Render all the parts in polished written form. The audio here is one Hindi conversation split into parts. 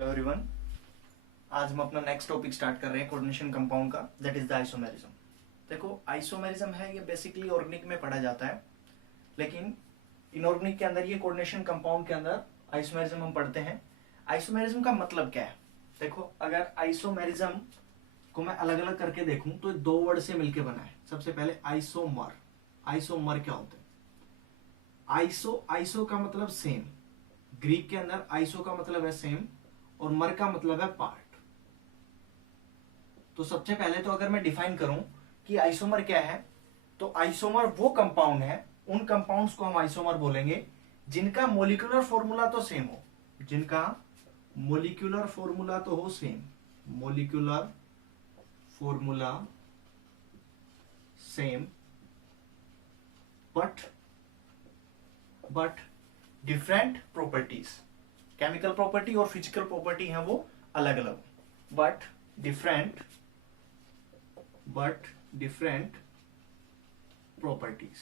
Hello everyone. आज हम अपना नेक्स्ट टॉपिक स्टार्ट कर रहे हैं कोऑर्डिनेशन कंपाउंड का, दैट इज द आइसोमेरिज्म। देखो, आइसोमेरिज्म है ये बेसिकली ऑर्गेनिक में पढ़ा जाता है, लेकिन इनऑर्गेनिक के अंदर ये कोऑर्डिनेशन कंपाउंड के अंदर आइसोमेरिज्म हम पढ़ते हैं। आइसोमेरिज्म का मतलब क्या है? देखो, अगर आइसोमेरिज्म को मैं अलग अलग करके देखूं तो दो वर्ड से मिलकर बना है। सबसे पहले आइसोमर। आइसोमर क्या होता है? आइसो का मतलब सेम। ग्रीक के अंदर आइसो का मतलब है सेम और मर का मतलब है पार्ट। तो सबसे पहले तो अगर मैं डिफाइन करूं कि आइसोमर क्या है, तो आइसोमर वो कंपाउंड है, उन कंपाउंड्स को हम आइसोमर बोलेंगे जिनका मोलिकुलर फॉर्मूला तो सेम हो। जिनका मोलिकुलर फॉर्मूला तो हो same. Molecular formula same but different properties. Chemical property और फिजिकल प्रॉपर्टी है वो अलग अलग, बट डिफरेंट प्रॉपर्टीज।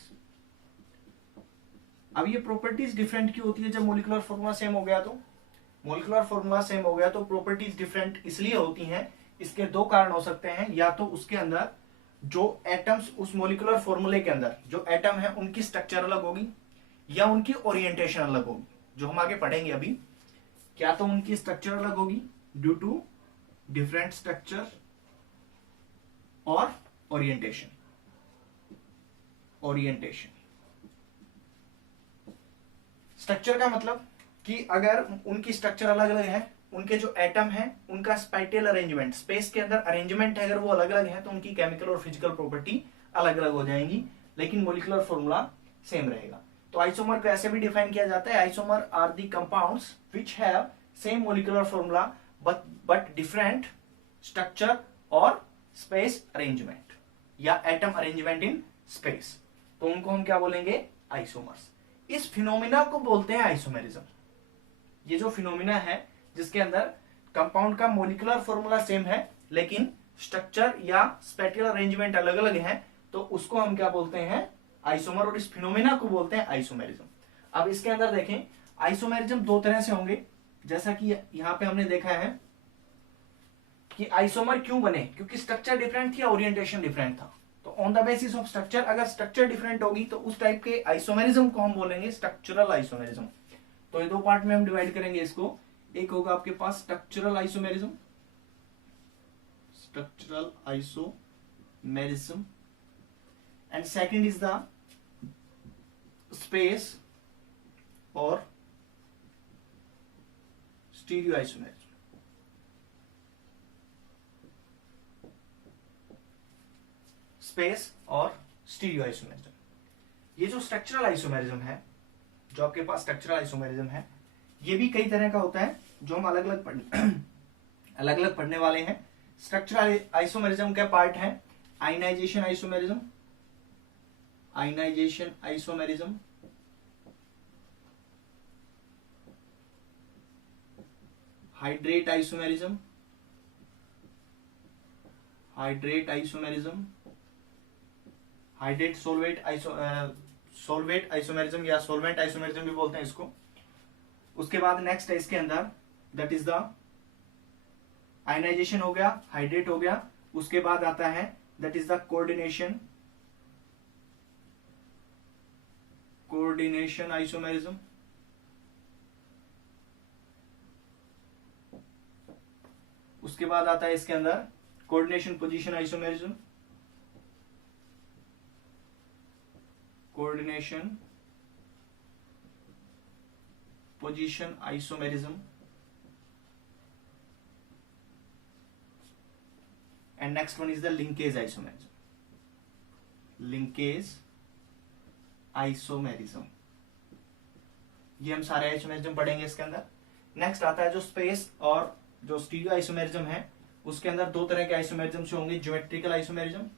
अब ये प्रॉपर्टीज डिफरेंट क्यों होती है? जब मोलिकुलर फॉर्मूला सेम हो गया तो मोलिकुलर फॉर्मूला सेम हो गया तो प्रॉपर्टीज डिफरेंट इसलिए होती हैं। इसके दो कारण हो सकते हैं। या तो उसके अंदर जो एटम्स, उस मोलिकुलर फॉर्मूले के अंदर जो एटम है उनकी स्ट्रक्चर अलग होगी या उनकी ओरिएंटेशन अलग होगी, जो हम आगे पढ़ेंगे अभी। क्या तो उनकी स्ट्रक्चर अलग होगी ड्यू टू डिफरेंट स्ट्रक्चर और ओरिएंटेशन। स्ट्रक्चर का मतलब कि अगर उनकी स्ट्रक्चर अलग अलग है, उनके जो एटम है उनका स्पाइटियल अरेंजमेंट, स्पेस के अंदर अरेंजमेंट है, अगर वो अलग अलग है तो उनकी केमिकल और फिजिकल प्रॉपर्टी अलग अलग हो जाएंगी, लेकिन मोलिकुलर फॉर्मूला सेम रहेगा। तो आइसोमर को ऐसे भी डिफाइन किया जाता है, isomer are the compounds which have same molecular formula but different structure और स्पेस अरेंजमेंट या एटम अरेंजमेंट इन स्पेस। तो उनको हम क्या बोलेंगे? आइसोमर्स। इस फिनोमिना को बोलते हैं आइसोमेरिज्म। ये जो फिनोमिना है जिसके अंदर कंपाउंड का मोलिकुलर फॉर्मूला सेम है लेकिन स्ट्रक्चर या स्पेटियल अरेंजमेंट अलग अलग है, तो उसको हम क्या बोलते हैं? आइसोमर। और इस फिनोमिना को बोलते हैं आइसोमेरिज्म। अब इसके अंदर देखें, आइसोमेरिज्म दो तरह से होंगे। जैसा कि यहां पे हमने देखा है कि आइसोमर क्यों बने, क्योंकि स्ट्रक्चर डिफरेंट थी या ओरिएंटेशन डिफरेंट था। तो on the basis of structure, अगर स्ट्रक्चर डिफरेंट होगी तो उस टाइप के आइसोमेरिज्म को हम बोलेंगे स्ट्रक्चरल आइसोमेरिज्म। तो ये दो पार्ट में हम डिवाइड करेंगे इसको। एक होगा आपके पास structural isomerism, and second is the space और स्टीरियो आइसोमेरिज्म। स्पेस और स्टीरियो आइसोमेरिज्म। ये जो स्ट्रक्चरल आइसोमेरिज्म है, जो आपके पास स्ट्रक्चरल आइसोमेरिज्म है, ये भी कई तरह का होता है जो हम अलग अलग पढ़ने वाले हैं। स्ट्रक्चरल आइसोमेरिज्म के पार्ट है ionisation isomerism, hydrate isomerism, hydrate solvate isomerism या सोलवेंट आइसोमेरिज्म भी बोलते हैं इसको। उसके बाद नेक्स्ट है इसके अंदर, दैट इज द आयनाइजेशन हो गया, हाइड्रेट हो गया। उसके बाद आता है that is the coordination isomerism. उसके बाद आता है इसके अंदर coordination position isomerism, coordination position isomerism, and next one is the linkage isomerism. ये हम सारे आइसोमेरिज्म पढ़ेंगे इसके अंदर। नेक्स्ट आता है जो स्पेस और जो स्टीरियो आइसोमेरिज्म है, उसके अंदर दो तरह के आइसोमेरिज्म से होंगे, ज्योमेट्रिकल आइसोमेरिज्म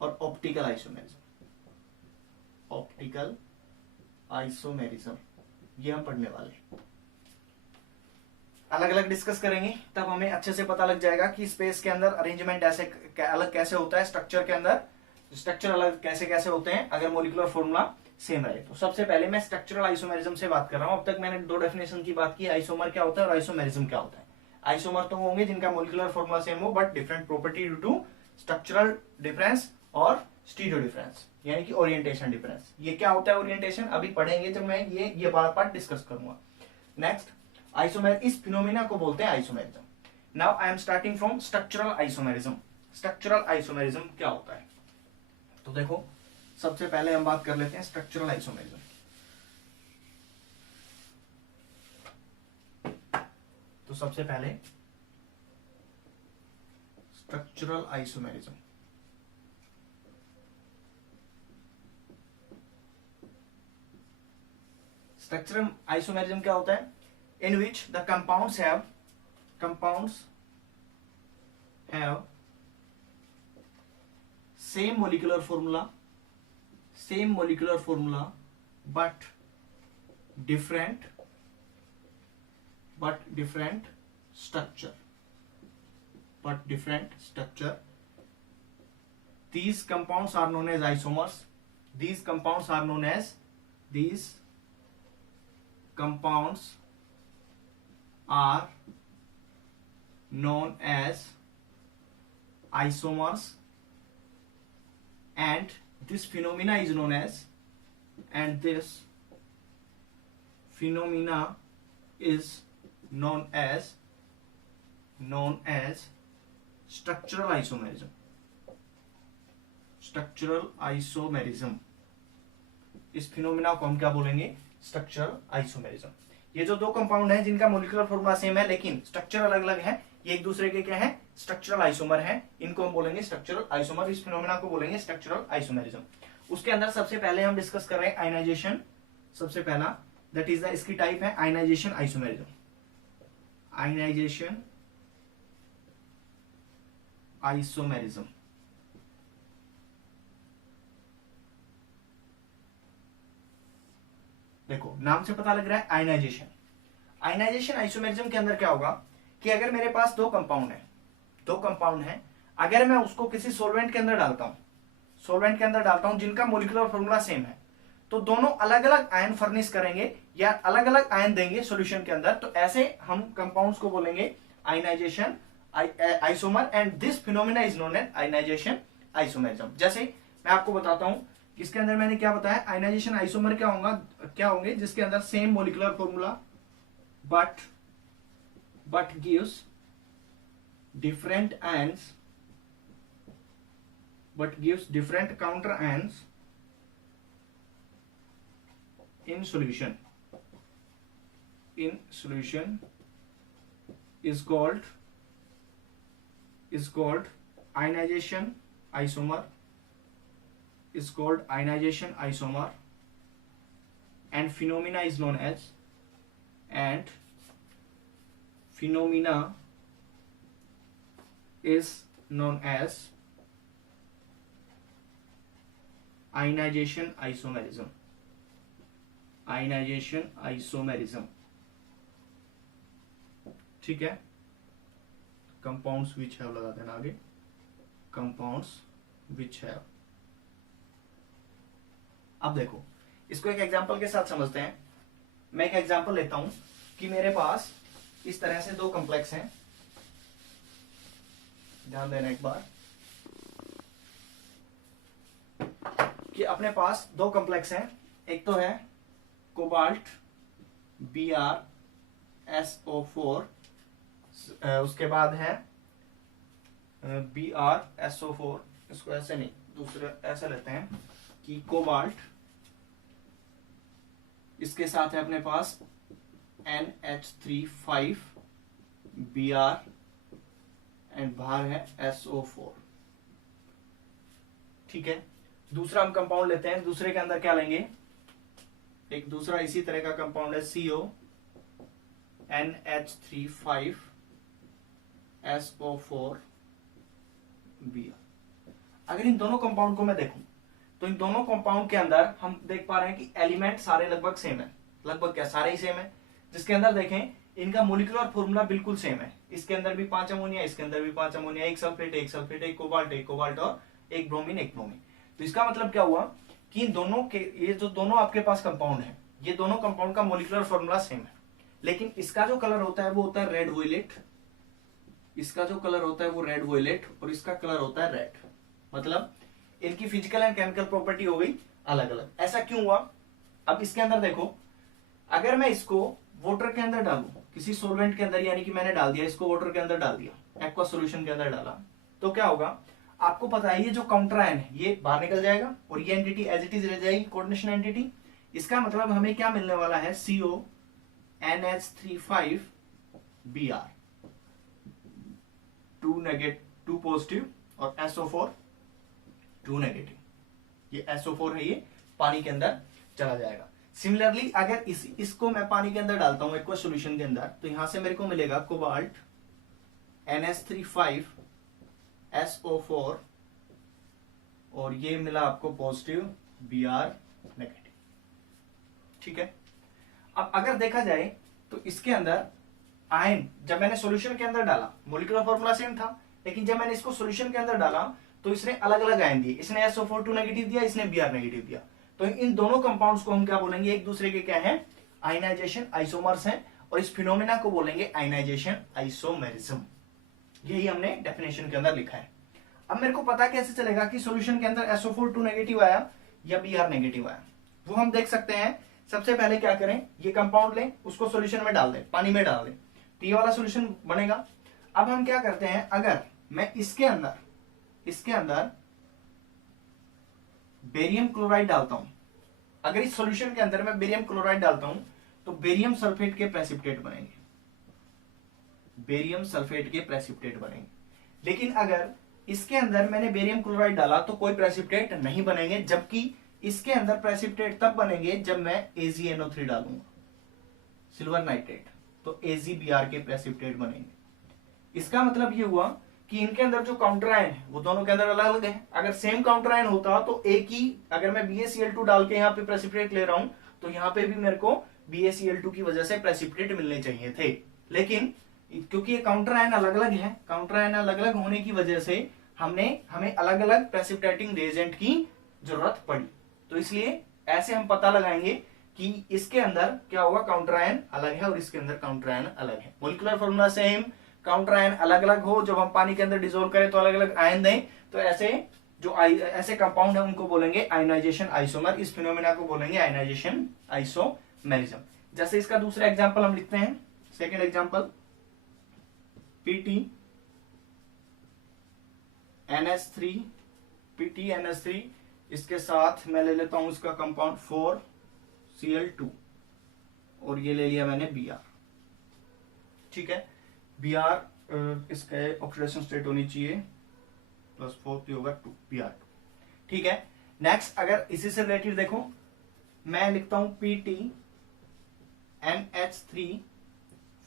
और ऑप्टिकल आइसोमेरिज्म। ये हम पढ़ने वाले अलग अलग डिस्कस करेंगे, तब हमें अच्छे से पता लग जाएगा कि स्पेस के अंदर अरेंजमेंट ऐसे अलग कैसे होता है, स्ट्रक्चर के अंदर स्ट्रक्चर अलग कैसे कैसे होते हैं अगर मोलिकुलर फॉर्मूला सेम रहे। तो सबसे पहले मैं स्ट्रक्चरल आइसोमेरिज्म से बात कर रहा हूं। अब तक मैंने दो डेफिनेशन की बात की, आइसोमर क्या होता है और आइसोमेरिज्म क्या होता है। आइसोमर तो होंगे जिनका मोलिकुलर फॉर्मूला सेम हो but different property due to structural difference और स्टीरियो डिफरेंस, यानी कि ओरिएंटेशन डिफरेंस। ये क्या होता है ओरिएंटेशन, अभी पढ़ेंगे जब मैं ये पार्ट डिस्कस करूंगा। नेक्स्ट, आइसोमेर, इस फिनोमिना को बोलते हैं isomerism. Now I am starting from structural isomerism. Structural isomerism क्या होता है, तो देखो सबसे पहले हम बात कर लेते हैं स्ट्रक्चरल आइसोमेरिज्म। तो सबसे पहले स्ट्रक्चरल आइसोमेरिज्म। स्ट्रक्चरल आइसोमेरिज्म क्या होता है, in which the compounds have same molecular formula but different structure. These compounds are known as isomers. These compounds are known as isomers, and this phenomena is known as structural isomerism. इस फिनोमिना को हम क्या बोलेंगे, स्ट्रक्चरल आइसोमेरिज्म। ये जो दो कंपाउंड हैं जिनका मोलिकुलर फॉर्मूला सेम है लेकिन स्ट्रक्चर अलग अलग है, ये एक दूसरे के क्या है, स्ट्रक्चरल आइसोमर है, इनको हम बोलेंगे स्ट्रक्चरल आइसोमर। इस फिनोमिना को बोलेंगे स्ट्रक्चरल आइसोमेरिज्म। उसके अंदर सबसे पहले हम डिस्कस कर रहे हैं आयनाइजेशन। सबसे पहला दैट इज द, इसकी टाइप है आयनाइजेशन आइसोमेरिज्म। आयनाइजेशन आइसोमेरिज्म, देखो नाम से पता लग रहा है आयनाइजेशन। आयनाइजेशन आइसोमेरिज्म के अंदर क्या होगा कि अगर मेरे पास दो कंपाउंड है, अगर मैं उसको किसी सॉल्वेंट के अंदर डालता हूं जिनका मोलिकुलर फॉर्मूला सेम है, तो दोनों अलग अलग आयन फर्निश करेंगे या अलग अलग आयन देंगे सॉल्यूशन के अंदर। तो ऐसे हम कंपाउंड्स को बोलेंगे ionization isomer, and this phenomena is known as ionization isomerism. जैसे मैं आपको बताता हूं, इसके अंदर मैंने क्या बताया, आयनाइजेशन आइसोमर क्या होंगे जिसके अंदर same molecular formula but gives different counter ions in solution is called ionization isomer, and phenomena is known as ionization isomerism। ठीक है, कंपाउंड्स विच हैव लगा देना आगे, कंपाउंड्स विच हैव। अब देखो इसको एक एग्जांपल के साथ समझते हैं। मैं एक एग्जांपल लेता हूं कि मेरे पास इस तरह से दो कॉम्प्लेक्स हैं, ध्यान देना एक बार कि अपने पास दो कॉम्प्लेक्स हैं, एक तो है कोबाल्ट BrSO4, उसके बाद है BrSO4, इसको ऐसे नहीं, दूसरे ऐसे लेते हैं कि कोबाल्ट, इसके साथ है अपने पास NH3 Br एंड बाहर है SO4। ठीक है, दूसरा हम कंपाउंड लेते हैं, दूसरे के अंदर क्या लेंगे, एक दूसरा इसी तरह का कंपाउंड है CO NH3 SO4 Br। अगर इन दोनों कंपाउंड को मैं देखूं तो इन दोनों कंपाउंड के अंदर हम देख पा रहे हैं कि एलिमेंट सारे लगभग सेम है, लगभग क्या सारे ही सेम है। जिसके अंदर देखें इनका मोलिकुलर फॉर्मूला बिल्कुल सेम है, इसके अंदर भी 5 अमोनिया, इसके अंदर भी 5 अमोनिया, एक सल्फेट, एक कोबाल्ट और एक ब्रोमीन, तो इसका मतलब क्या हुआ कि इन दोनों के, ये जो दोनों आपके पास कंपाउंड है, ये दोनों कंपाउंड का मोलिकुलर फॉर्मूला सेम है, लेकिन इसका जो कलर होता है वो होता है रेड वोयलेट, इसका जो कलर होता है वो रेड वोयलेट, और इसका कलर होता है रेड। मतलब इनकी फिजिकल एंड केमिकल प्रॉपर्टी हो गई अलग अलग। ऐसा क्यों हुआ? अब इसके अंदर देखो, अगर मैं इसको वाटर के अंदर डालूं, किसी सोलवेंट के अंदर, यानी कि मैंने डाल दिया इसको वाटर के अंदर डाल दिया, एक्वा सॉल्यूशन के अंदर डाला, तो क्या होगा? आपको पता है ये जो काउंटर आयन है ये बाहर निकल जाएगा और ये एंटिटी एज इट इज रह जाएगी, कोऑर्डिनेशन एंटिटी। इसका मतलब हमें क्या मिलने वाला है? CONH35Br, 2 पॉजिटिव और SO4 2 नेगेटिव। ये SO4 है, ये पानी के अंदर चला जाएगा। सिमिलरली अगर इसको मैं पानी के अंदर डालता हूं एक्वा सॉल्यूशन के अंदर, तो यहां से मेरे को मिलेगा कोबाल्ट NH35SO4 और ये मिला आपको पॉजिटिव Br नेगेटिव। ठीक है। अब अगर देखा जाए तो इसके अंदर आयन, जब मैंने सॉल्यूशन के अंदर डाला मॉलिक्यूलर फॉर्मूला सेम था, लेकिन जब मैंने इसको सॉल्यूशन के अंदर डाला तो इसने अलग अलग आयन दिए। इसने SO4 2 नेगेटिव दिया, इसने Br नेगेटिव दिया। तो इन दोनों कंपाउंड्स को हम क्या बोलेंगे? एक दूसरे के क्या है? आयनाइजेशन आइसोमर्स हैं, और इस फिनोमेना को बोलेंगे आयनाइजेशन आइसोमेरिज्म। यही हमने डेफिनेशन के अंदर लिखा है। अब मेरे को पता कैसे चलेगा कि सॉल्यूशन के अंदर SO4 2 नेगेटिव आया या Br नेगेटिव आया? वो हम देख सकते हैं। सबसे पहले क्या करें, ये कंपाउंड लें, उसको सॉल्यूशन में डाल दें, पानी में डाल दें, तो ये वाला सॉल्यूशन बनेगा। अब हम क्या करते हैं, अगर मैं इसके अंदर बेरियम क्लोराइड डालता हूं, अगर इस सॉल्यूशन के अंदर मैं बेरियम क्लोराइड डालता हूं तो बेरियम सल्फेट के प्रेसिपिटेट बनेंगे, बेरियम सल्फेट के प्रेसिपिटेट बनेंगे। लेकिन अगर इसके अंदर मैंने बेरियम क्लोराइड डाला तो कोई प्रेसिपिटेट नहीं बनेंगे, जबकि इसके अंदर प्रेसिपिटेट तब बनेंगे जब मैं AgNO3 डालूंगा, सिल्वर नाइट्रेट, तो AgBr के प्रेसिपिटेट बनेंगे। इसका मतलब ये हुआ कि इनके अंदर जो काउंटर आयन है वो दोनों के अंदर अलग अलग है। अगर सेम काउंटर आयन होता तो एक ही, अगर मैं BaCl2 डाल के यहाँ पे प्रेसिपिटेट ले रहा हूं तो यहाँ पे भी मेरे को BaCl2 की वजह से प्रेसिपिटेट मिलने चाहिए थे। लेकिन क्योंकि ये काउंटर आयन अलग अलग है, काउंटर आयन अलग अलग होने की वजह से हमें अलग अलग प्रेसिपिटेटिंग रिएजेंट की जरूरत पड़ी। तो इसलिए ऐसे हम पता लगाएंगे कि इसके अंदर क्या होगा, काउंटर आयन अलग है और इसके अंदर काउंटर आयन अलग है। Molecular formula same, counter ion अलग अलग हो, जब हम पानी के अंदर डिसोल्व करें तो अलग अलग आयन दें, तो ऐसे कंपाउंड है उनको बोलेंगे आयनाइजेशन आइसोमर। इस फिनोमेना को बोलेंगे आयनाइजेशन आइसोमेरिज्म। जैसे इसका दूसरा एग्जांपल हम लिखते हैं, सेकंड एग्जांपल PTNH3, इसके साथ मैं ले लेता हूं इसका कंपाउंड 4Cl2 और ये ले लिया मैंने Br। ठीक है, Br इसका ऑक्सीडेशन स्टेट होनी चाहिए +4 तो होगा 2 Br। ठीक है, नेक्स्ट अगर इसी से रिलेटेड देखो, मैं लिखता हूं PTNH3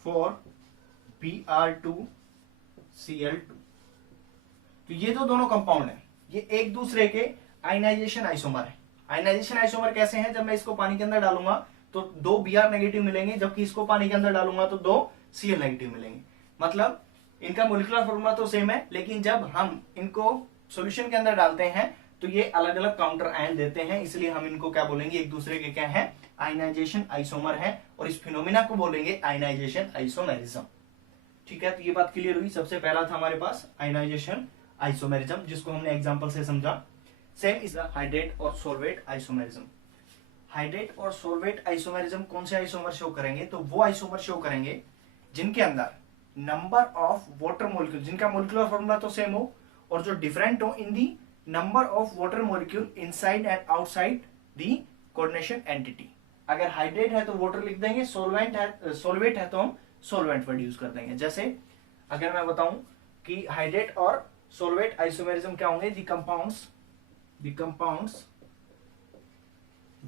4Br2Cl2। तो ये जो दोनों कंपाउंड है ये एक दूसरे के आयनाइजेशन आइसोमर है। आयनाइजेशन आइसोमर कैसे हैं? जब मैं इसको पानी के अंदर डालूंगा तो 2 Br नेगेटिव मिलेंगे, जबकि इसको पानी के अंदर डालूंगा तो 2 Cl नेगेटिव मिलेंगे। मतलब इनका मोलिकुलर फॉर्मूला तो सेम है, लेकिन जब हम इनको सॉल्यूशन के अंदर डालते हैं तो ये अलग अलग काउंटर आयन देते हैं, इसलिए हम इनको क्या बोलेंगे, एक दूसरे के क्या है, आयनाइजेशन आइसोमर है, और इस फिनोमिना को बोलेंगे आयनाइजेशन आइसोमेरिज्म। ठीक है, तो ये बात क्लियर हुई। सबसे पहला था हमारे पास आयनाइजेशन आइसोमेरिज्म, जिसको हमने एग्जांपल से समझा। सेम इज हाइड्रेट और सोलवेट आइसोमेरिज्म। हाइड्रेट और सोलवेट आइसोमेरिज्म कौन से आइसोमर शो करेंगे? तो वो आइसोमर शो करेंगे जिनके अंदर नंबर ऑफ वाटर मॉलिक्यूल, जिनका मोलिकुलर फॉर्मूला तो सेम हो और जो डिफरेंट हो in the number of water molecule inside and outside the coordination entity. अगर हाइड्रेट है तो वाटर लिख देंगे, सोलवेट है तो हम सोलवेंट वर्ड यूज कर देंगे। जैसे अगर मैं बताऊं कि हाइड्रेट और सोलवेट आइसोमेरिज्म क्या होंगे, the compounds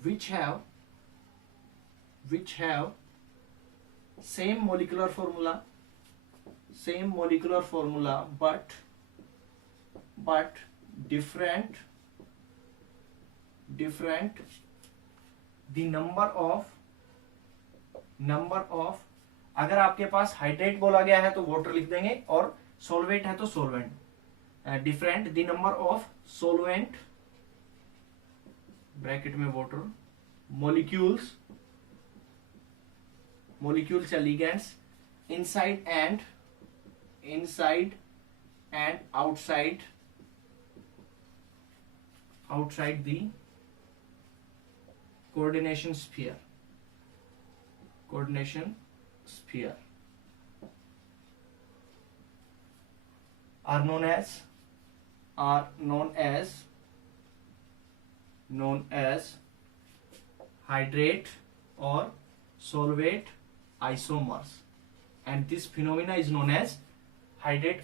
which have same molecular formula but different the number of अगर आपके पास हाइड्रेट बोला गया है तो वाटर लिख देंगे, और सोलवेट है तो solvent. Different the number of solvent bracket में वाटर, मॉलिक्यूल्स या ligands inside and outside the coordination sphere are known as hydrate or solvate isomers, and this phenomena is known as hydrate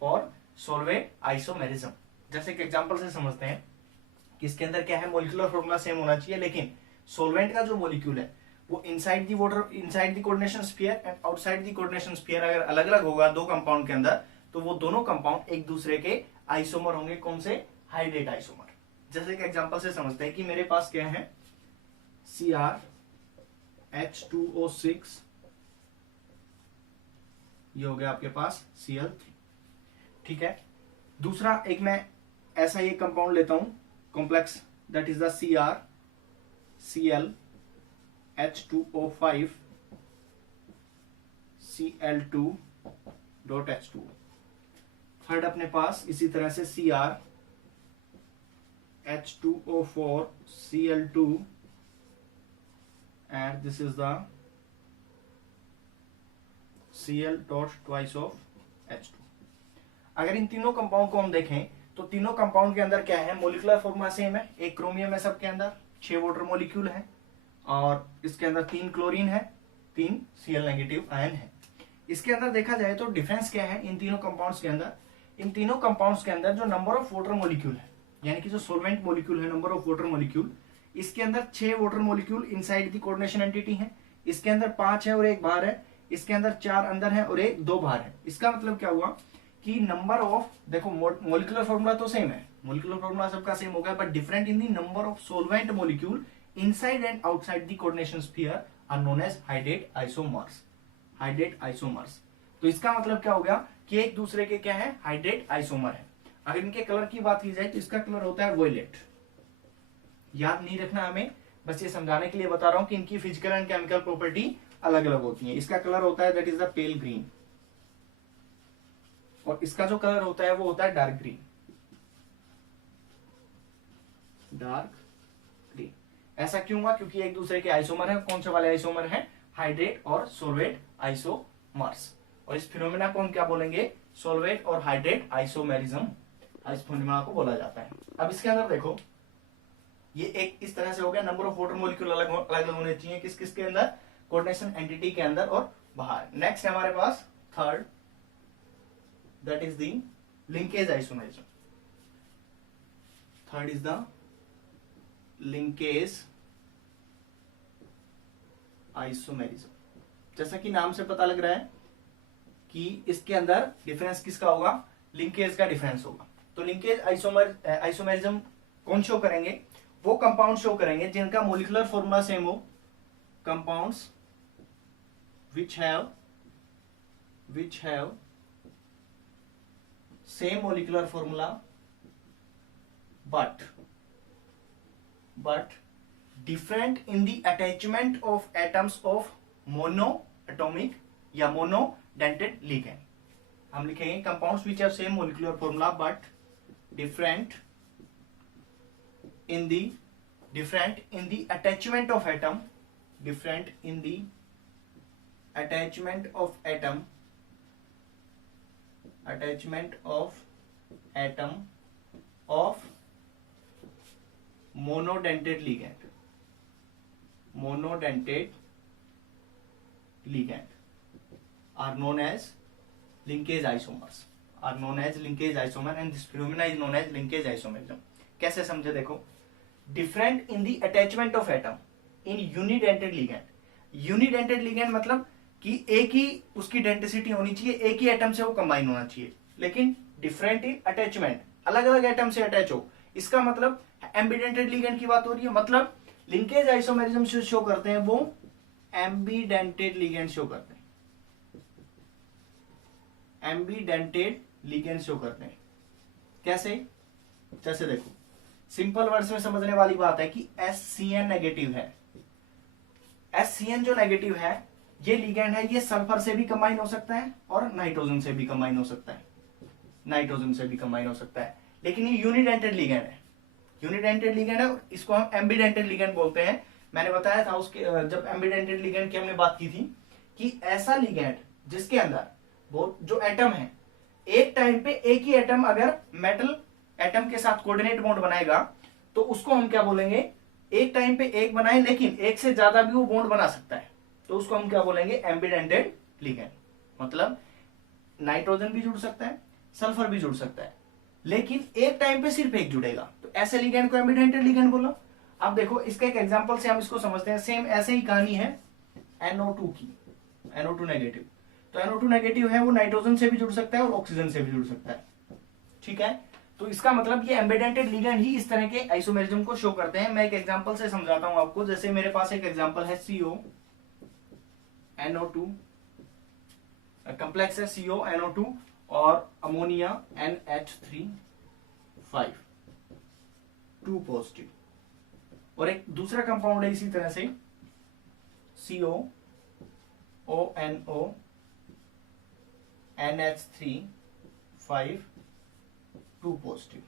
or solvate isomerism. जैसे एक एग्जांपल से समझते हैं कि इसके अंदर क्या है, मोलिकुलर फॉर्मूला सेम होना चाहिए, लेकिन सोलवेंट का जो मॉलिक्यूल है वो inside the water, inside the coordination sphere and outside the coordination sphere अगर अलग अलग होगा दो कंपाउंड के अंदर, तो वो दोनों कंपाउंड एक दूसरे के आइसोमर होंगे। कौन से? Hydrate isomer. जैसे एक एग्जांपल से समझते हैं कि मेरे पास क्या है, CrH2O6, ये हो गया आपके पास Cl3, ठीक है। दूसरा एक मैं ऐसा ये कंपाउंड लेता हूं complex, that is the CrClH2O5 Cl2.H2। Third अपने पास इसी तरह से CrH2O4 Cl2 and this is the Cl.2/H2। अगर इन तीनों कंपाउंड को हम देखें तो तीनों कंपाउंड के अंदर क्या है, मोलिकुलर फॉर्मूला सेम है। एक क्रोमियम है सबके अंदर, 6 वाटर मॉलिक्यूल है, और इसके अंदर 3 क्लोरीन है, 3 Cl नेगेटिव आयन है। इसके अंदर देखा जाए तो डिफरेंस क्या है इन तीनों कंपाउंड्स के अंदर। इन तीनों कंपाउंड्स के अंदर जो नंबर ऑफ वाटर मॉलिक्यूल है, यानी कि जो सोलवेंट मॉलिक्यूल है, नंबर ऑफ वाटर मॉलिक्यूल, इसके अंदर 6 water molecule inside the coordination entity है, इसके अंदर 5 है और 1 बाहर है, इसके अंदर 4 अंदर है और 2 बाहर है। इसका मतलब क्या हुआ कि नंबर ऑफ, देखो मॉलिक्यूलर फॉर्मूला तो सेम है, मॉलिक्यूलर फॉर्मूला सबका सेम होगा, but different in the number of solvent molecule inside and outside the coordination sphere are known as hydrate isomers. तो इसका मतलब क्या हो गया कि एक दूसरे के क्या है, हाइड्रेट आइसोमर है। अगर इनके कलर की बात की जाए तो इसका कलर होता है वॉयलेट। याद नहीं रखना हमें, बस ये समझाने के लिए बता रहा हूं कि इनकी फिजिकल एंड केमिकल प्रॉपर्टी अलग अलग होती है। इसका कलर होता है that is the pale green, और इसका जो कलर होता है वो होता है डार्क ग्रीन। ऐसा क्यों हुआ? क्योंकि एक दूसरे के आइसोमर है। कौन से वाले आइसोमर है? हाइड्रेट और सोलवेट आइसोमर्स। और इस फिनोमेना को हम क्या बोलेंगे? सोलवेट और हाइड्रेट आइसोमेरिज्म, इस फिनोमेना को बोला जाता है। अब इसके अंदर देखो, ये एक इस तरह से हो गया, नंबर ऑफ वाटर मॉलिक्यूल अलग अलग होने चाहिए, किस किस के अंदर? कोऑर्डिनेशन एंटिटी के अंदर और बाहर। नेक्स्ट है हमारे पास third, that is the linkage isomerism. Third is the linkage isomerism. जैसा कि नाम से पता लग रहा है कि इसके अंदर डिफरेंस किसका होगा? लिंकेज का डिफरेंस होगा। तो लिंकेज आइसोमेरिज्म कौन शो करेंगे? वो कंपाउंड शो करेंगे जिनका मोलिकुलर फॉर्मूला सेम हो। Compounds which have same molecular formula but different in the attachment of atoms of monoatomic या monodentate ligand। हम लिखेंगे compounds which have same molecular formula but different in the attachment of atom, different in the attachment of atom of monodentate ligand are known as linkage isomers, and this phenomena is known as linkage isomerism। कैसे समझे? देखो, different in the attachment of atom in unidentate ligand। Unidentate ligand मतलब कि एक ही उसकी डेंसिटी होनी चाहिए, एक ही एटम से वो कंबाइन होना चाहिए, लेकिन डिफरेंट इन अटैचमेंट, अलग अलग एटम से अटैच हो। इसका मतलब एम्बिडेंटेड लिगेंड की बात हो रही है। मतलब लिंकेज आइसोमेरिज्म शो करते हैं वो एम्बिडेंटेड लिगेंड शो करते हैं, एम्बिडेंटेड लिगेंड शो करते हैं। कैसे? जैसे देखो, सिंपल वर्ड्स में समझने वाली बात है कि SCN नेगेटिव है। SCN जो नेगेटिव है ये लिगेंड है, ये सल्फर से भी कंबाइन हो सकता है और नाइट्रोजन से भी कंबाइन हो सकता है, नाइट्रोजन से भी कंबाइन हो सकता है, लेकिन ये यूनिडेंटेड लिगेंड है। यूनिडेंटेड लिगेंड है, इसको हम एम्बिडेंटेड लिगेंड बोलते हैं। मैंने बताया था उसके जब एम्बिडेंटेड लिगेंड की हमने बात की थी कि ऐसा लिगेंड जिसके अंदर वो जो एटम है एक टाइम पे एक ही एटम अगर मेटल एटम के साथ कोऑर्डिनेट बॉन्ड बनाएगा तो उसको हम क्या बोलेंगे, एक टाइम पे एक बनाए लेकिन एक से ज्यादा भी वो बॉन्ड बना सकता है, तो उसको हम क्या बोलेंगे, एम्बिडेंटेड लिगेंड। मतलब नाइट्रोजन भी जुड़ सकता है, सल्फर भी जुड़ सकता है, लेकिन एक टाइम पे सिर्फ एक जुड़ेगा, तो ऐसे लिगेंड को एम्बिडेंटेड लिगेंड बोला। अब देखो इसका एक एग्जांपल से हम इसको समझते हैं। सेम ऐसे ही कहानी है NO2 की, NO2 नेगेटिव। तो NO2 नेगेटिव है वो नाइट्रोजन से भी जुड़ सकता है और ऑक्सीजन से भी जुड़ सकता है, ठीक है। तो इसका मतलब ये एम्बिडेंटेड लिगेंड ही इस तरह के आइसोमेरिज्म को शो करते हैं। मैं एक एग्जांपल से समझाता हूं आपको। जैसे मेरे पास एक एग्जांपल है CO NO2, कंप्लेक्स है CO NO2 और अमोनिया NH3 2 पॉजिटिव, और एक दूसरा कंपाउंड है इसी तरह से CO ONO NH3 2 पॉजिटिव।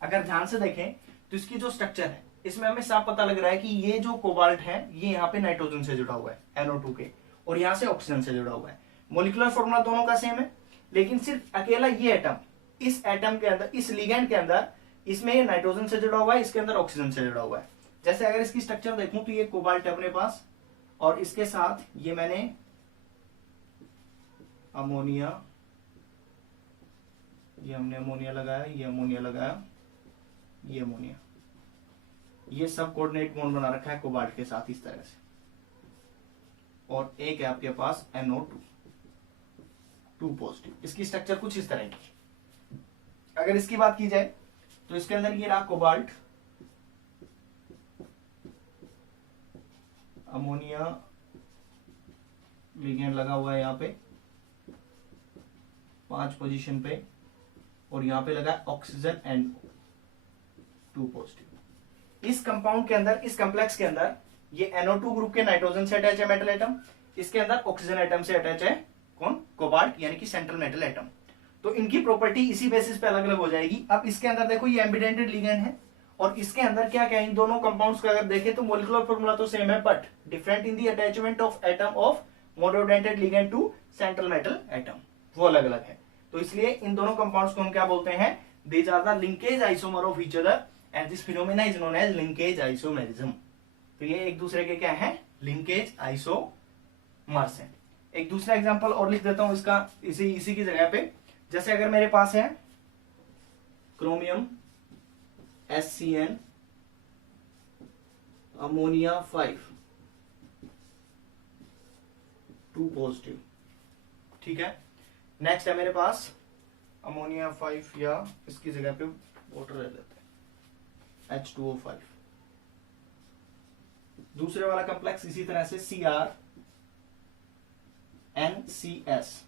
अगर ध्यान से देखें तो इसकी जो स्ट्रक्चर है इसमें हमें साफ पता लग रहा है कि ये जो कोबाल्ट है ये यहाँ पे नाइट्रोजन से जुड़ा हुआ है NO2 के, और यहाँ से ऑक्सीजन से जुड़ा हुआ है। मोलिकुलर फॉर्मूला दोनों का सेम है, लेकिन सिर्फ अकेला ये एटम, इस एटम के अंदर, इस लिगेंड के अंदर, इसमें ये नाइट्रोजन से जुड़ा हुआ है, इसके अंदर ऑक्सीजन से जुड़ा हुआ है। जैसे अगर इसकी स्ट्रक्चर देखूं तो ये कोबाल्ट है अपने पास, और इसके साथ ये मैंने अमोनिया, ये हमने अमोनिया लगाया, ये अमोनिया लगाया, ये अमोनिया, ये सब कोऑर्डिनेट बॉन्ड बना रखा है कोबाल्ट के साथ इस तरह से, और एक है आपके पास NO2 2 पॉजिटिव। इसकी स्ट्रक्चर कुछ इस तरह की। अगर इसकी बात की जाए तो इसके अंदर ये रहा कोबाल्ट, अमोनिया लिगेंड लगा हुआ है यहाँ पे 5 पोजीशन पे, और यहाँ पे लगा ऑक्सीजन NO2 पॉजिटिव। इस कंपाउंड के अंदर, इस कॉम्प्लेक्स के अंदर ये NO2 ग्रुप के नाइट्रोजन से अटैच है मेटल एटम, इसके अंदर ऑक्सीजन एटम से अटैच है कौन, कोबाल्ट, यानी कि सेंट्रल मेटल एटम। तो इनकी प्रॉपर्टी इसी बेसिस पे अलग अलग हो जाएगी। अब इसके अंदर देखो ये एम्बिडेंटेड लिगेंड है, और इसके अंदर क्या क्या है, इन दोनों कंपाउंड्स का अगर देखें तो मोलिकुलर फॉर्मूला तो सेम है, but different in the attachment of atom of monodentate ligand to central metal atom, वो अलग अलग है। तो इसलिए इन दोनों कंपाउंड्स को हम क्या बोलते हैं, these are the linkage isomer of each other and this phenomena is known as linkage isomerism. तो ये एक दूसरे के क्या है, लिंकेज आइसोमर्स है। एक दूसरा एग्जांपल और लिख देता हूं इसका, इसी की जगह पे। जैसे अगर मेरे पास है क्रोमियम SCN अमोनिया 5 2 पॉजिटिव, ठीक है। नेक्स्ट है मेरे पास अमोनिया 5, या इसकी जगह पे वाटर ले लेते हैं H2O5। दूसरे वाला कॉम्प्लेक्स इसी तरह से CR NCS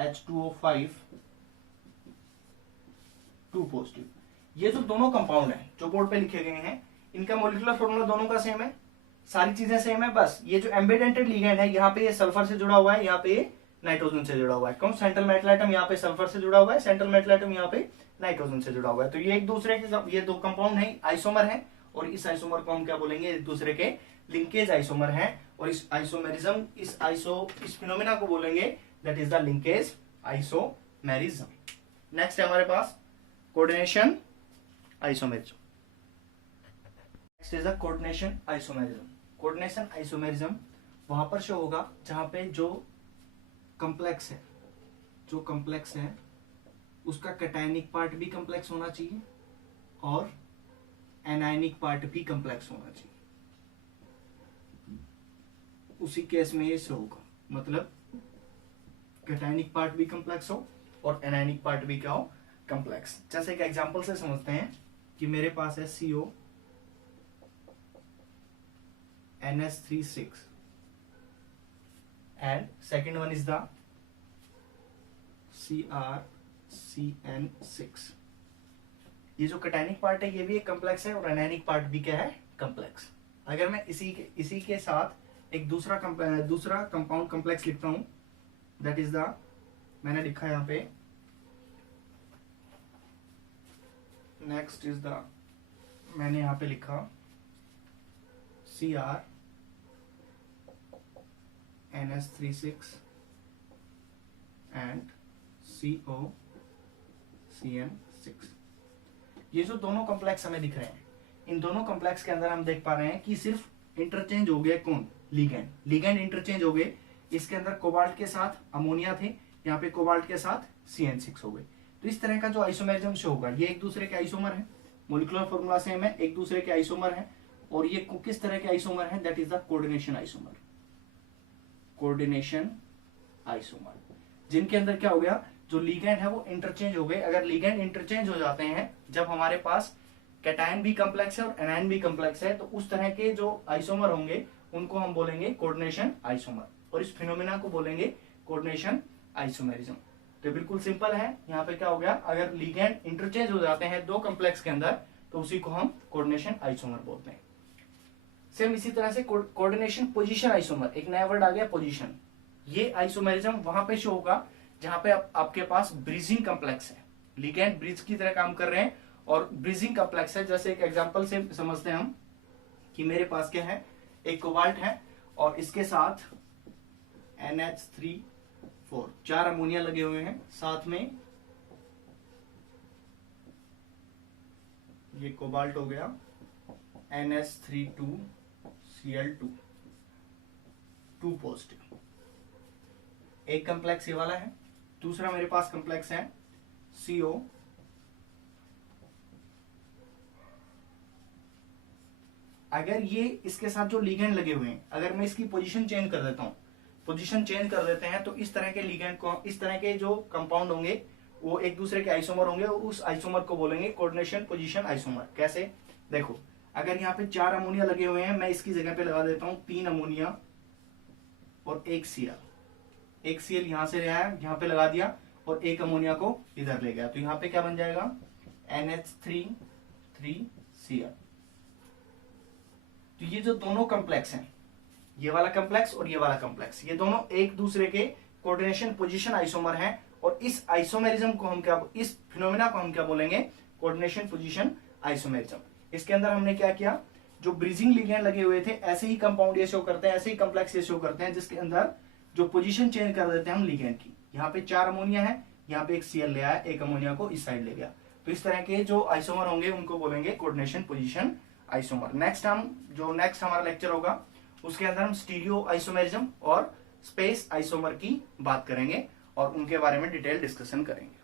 H2O5 2 पॉजिटिव। ये जो दोनों कंपाउंड हैं जो बोर्ड पे लिखे गए हैं, इनका मोलिकुलर फॉर्मूला दोनों का सेम है, सारी चीजें सेम है, बस ये जो एम्बिडेंटेड लिगेंड है यहाँ पे ये सल्फर से जुड़ा हुआ है, यहाँ पे ये नाइट्रोजन से जुड़ा हुआ है। कौन, सेंट्रल मेटल एटम यहाँ पे सल्फर से जुड़ा हुआ है, सेंट्रल मेटल एटम यहाँ पे नाइट्रोजन से जुड़ा हुआ है। तो ये एक दूसरे के, ये दो कंपाउंड है, आइसोमर है, और इस आइसोमर को हम क्या बोलेंगे, एक दूसरे के लिंकेज आइसोमर है, और इस आइसोमेरिज्म, इस फिनोमेना को बोलेंगे that is the linkage isomerism. Next है हमारे पास coordination isomerism. Next is the coordination isomerism. Coordination isomerism वहां पर शो होगा जहां पे जो कॉम्प्लेक्स है उसका कैटायनिक पार्ट भी कॉम्प्लेक्स होना चाहिए और एनायनिक पार्ट भी कॉम्प्लेक्स होना चाहिए। उसी केस में ये शो होगा, मतलब कैटायनिक पार्ट भी कॉम्प्लेक्स हो और एनायनिक पार्ट भी क्या हो, कॉम्प्लेक्स। जैसे एक एग्जांपल से समझते हैं कि मेरे पास है CO NH3 and second one is the CrCN6, ये जो कैटायनिक पार्ट है ये भी एक कम्प्लेक्स है और एनायनिक पार्ट भी क्या है, कम्प्लेक्स। अगर मैं इसी के साथ एक दूसरा कंपाउंड कम्प्लेक्स लिखता हूं, दैट इज द, मैंने लिखा यहां पे, नेक्स्ट इज द, मैंने यहां पे लिखा Cr NH36 एंड COCN6। ये जो दोनों कॉम्प्लेक्स हमें दिख रहे हैं, इन दोनों कॉम्प्लेक्स के अंदर हम देख पा रहे हैं कि सिर्फ इंटरचेंज हो गए कौन, लिगेंड इंटरचेंज हो गए। इसके अंदर कोबाल्ट के साथ अमोनिया थे, यहाँ पे कोबाल्ट के साथ CN6 हो गए। तो इस तरह का जो आइसोमेरिज्म शो होगा, ये एक दूसरे के आइसोमर है, मोलिकुलर फॉर्मूला सेम है, एक दूसरे के आइसोमर है। और ये किस तरह के आइसोमर है, that is the coordination isomer, coordination isomer, जिनके अंदर क्या हो गया, जो लिगेंड है वो इंटरचेंज हो गए। अगर लिगेंड इंटरचेंज हो जाते हैं, जब हमारे पास कैटायन भी कम्प्लेक्स है और एनायन भी कम्प्लेक्स है, तो उस तरह के जो आइसोमर होंगे उनको हम बोलेंगे कोऑर्डिनेशन आइसोमर, और इस फिनोमिना को बोलेंगे कोऑर्डिनेशन आइसोमेरिज्म। तो बिल्कुल सिंपल है, यहाँ पे क्या हो गया, अगर लिगेंड इंटरचेंज हो जाते हैं दो कम्प्लेक्स के अंदर, तो उसी को हम कोऑर्डिनेशन आइसोमर बोलते हैं। सेम इसी तरह से कोऑर्डिनेशन पोजीशन आइसोमर, एक नया वर्ड आ गया पोजीशन। ये आइसोमेरिज्म वहां पे शो होगा जहां पे आपके पास ब्रीजिंग कम्प्लेक्स है, लिगेंड ब्रिज की तरह काम कर रहे हैं और ब्रीजिंग कम्प्लेक्स है। जैसे एक एग्जांपल से समझते हैं हम कि मेरे पास क्या है, एक कोबाल्ट है और इसके साथ NH3 4 अमोनिया लगे हुए हैं, साथ में ये कोबाल्ट हो गया NH32Cl2 2 पॉजिटिव। एक कम्प्लेक्स ये वाला है, दूसरा मेरे पास कम्प्लेक्स है CO अगर ये इसके साथ जो लिगेंड लगे हुए हैं, अगर मैं इसकी पोजीशन चेंज कर देता हूं, पोजीशन चेंज कर देते हैं, तो इस तरह के लिगेंड को, इस तरह के जो कंपाउंड होंगे वो एक दूसरे के आइसोमर होंगे और उस आइसोमर को बोलेंगे कोऑर्डिनेशन पोजीशन आइसोमर। कैसे, देखो अगर यहाँ पे 4 अमोनिया लगे हुए हैं, मैं इसकी जगह पे लगा देता हूं 3 अमोनिया और एक Cl, एक Cl यहां से आया, यहाँ पे लगा दिया और एक अमोनिया को इधर ले गया, तो यहाँ पे क्या बन जाएगा NH3 तो ये जो दोनों कम्प्लेक्स हैं, ये वाला कम्प्लेक्स और ये वाला कम्प्लेक्स, ये दोनों एक दूसरे के कोऑर्डिनेशन पोजीशन आइसोमर हैं। और इस आइसोमेरिज्म को हम क्या, इस फिनोमिना को हम क्या बोलेंगे, कोऑर्डिनेशन पोजीशन आइसोमेरिज्म। इसके अंदर हमने क्या किया, जो ब्रीजिंग लिगेंड लगे हुए थे, ऐसे ही कंपाउंड ये शो करते हैं, ऐसे ही कम्प्लेक्स ये शो करते हैं, जिसके अंदर जो पोजीशन चेंज कर देते हैं हम लिगेंड की। यहाँ पे 4 अमोनिया है, यहाँ पे एक Cl ले आया, एक अमोनिया को इस साइड ले गया, तो इस तरह के जो आइसोमर होंगे उनको बोलेंगे कोऑर्डिनेशन पोजीशन आइसोमर। नेक्स्ट हमारा लेक्चर होगा, उसके अंदर हम स्टीरियो आइसोमेरिज्म और स्पेस आइसोमर की बात करेंगे और उनके बारे में डिटेल डिस्कशन करेंगे।